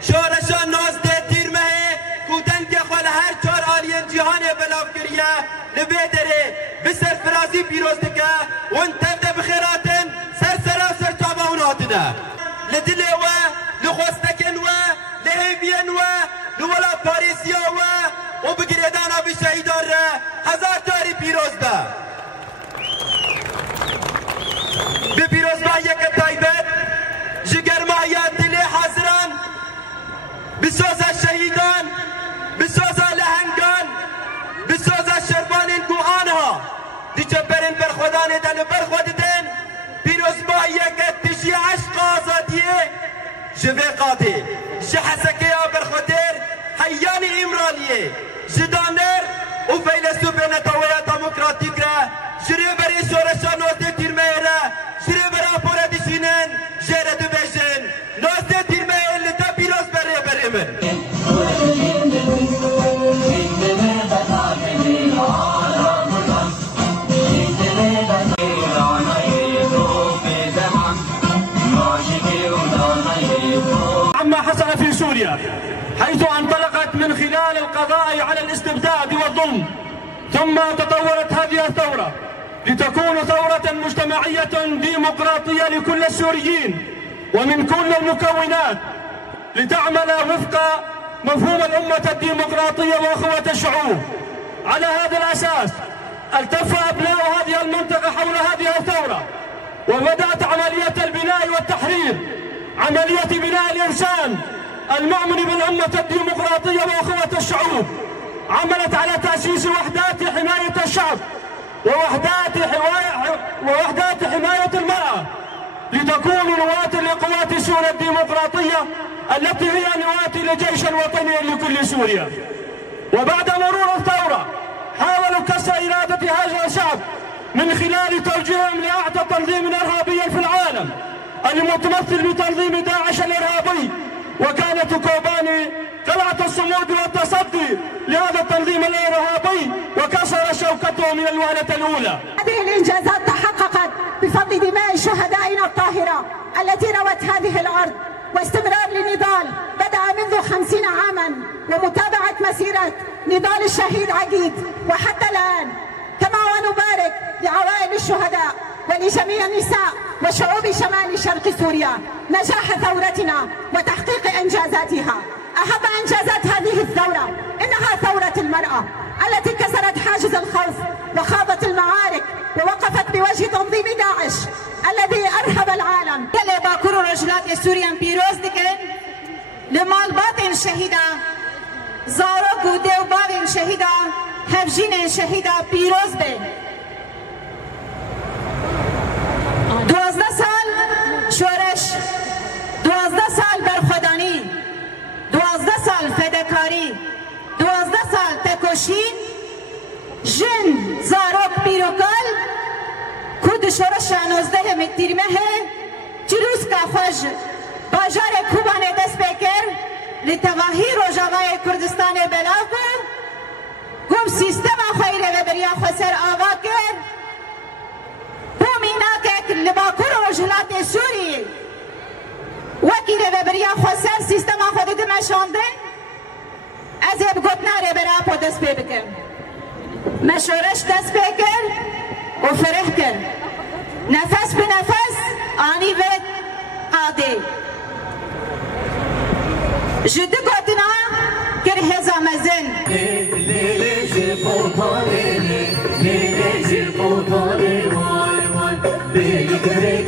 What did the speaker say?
شورشا ناز ده تیر مه کودن که خال هر چار آلین جهان بلاف کریه لبیدره به سرفرازی پیروز دکه وان تبده بخیراتن سر چابا اوناتنه لدله و لخوستکن و لهیبین و لولا پاریسیا و بگریدانا به شهیدان را هزار تاری پیروز ده به پیروز با یک تایبت جگر ماهیان دل حاضران بسوز شهیدان بسوز لهنگان بسوز شربان کو آنها دیچه برن برخودان دل برخودتن پیروز با یک تشی عشق آزادیه جوه قاطع جحسکه برخودر حیان امرالیه جدانر و فیلسوف نتویا دموکراتیک را جری بری شورشا نوزده تیرمه را جری برا پورا دیشینن جره دو بیشن نوزده تیرمه لتا پیروز بره من عما حصل في سوريا حيث انطلقت من خلال القضاء على الاستبداد والظلم ثم تطورت هذه الثورة لتكون ثورة مجتمعية ديمقراطية لكل السوريين ومن كل المكونات لتعمل وفق مفهوم الأمة الديمقراطية وأخوة الشعوب. على هذا الأساس التف أبناء هذه المنطقة حول هذه الثورة وبدأت عملية البناء والتحرير، عملية بناء الإنسان المؤمن بالأمة الديمقراطية وأخوة الشعوب. عملت على تأسيس وحدات حماية الشعب ووحدات حماية المرأة لتكون نواة لقوات سوريا الديمقراطية التي هي نواة لجيش وطني لكل سوريا. وبعد مرور الثورة حاولوا كسر إرادة هذا الشعب من خلال توجيههم لأعتى تنظيم إرهابي في العالم المتمثل بتنظيم داعش الإرهابي، وكانت كوباني قلعة الصمود والتصدي لهذا التنظيم الإرهابي وكسر شوكته من الوهلة الأولى. هذه الإنجازات تحققت بفضل دماء شهدائنا الطاهرة التي روت هذه الأرض واستمرار لنضال بدأ منذ 50 عاما ومتابعة مسيرة نضال الشهيد عقيد وحتى الآن. كما ونبارك لعوائل الشهداء ولجميع النساء وشعوب شمال شرق سوريا نجاح ثورتنا وتحقيق إنجازاتها. أهم إنجازات هذه الثورة إنها ثورة المرأة التي كسرت حاجز الخوف وخاضت المعارك ووقفت بوجه تنظيم داعش الذي أرهب العالم. باكور رجلات سوريا بيروز دكن لمال باطن شهيدا زارو بودي وبابن شهيدا هفجين شهيدا بيروز بن 12 سال شورش 12 سال برخدانی 12 سال فداکاری 12 سال تکوشین جن زاروک پیروکال کود شورش 19 متیرمه جلوس کا خوش باجار کوبان دست بکر لتواهی روجاوای کردستان بلاکو گم سیستم خیره و بریا خسر آوا کر بومینا که لباکور روجلات سوری وکیره و بریا خسر سیستم خود دمشانده از اب گتناره برا پو دست بکر مشورش دست بکر و فرح کر نفس به نفس آنی و قاده جد گتنا کر هزا مزن لیلی جبوتاره لیلی جبوتاره وای وای بیلی گره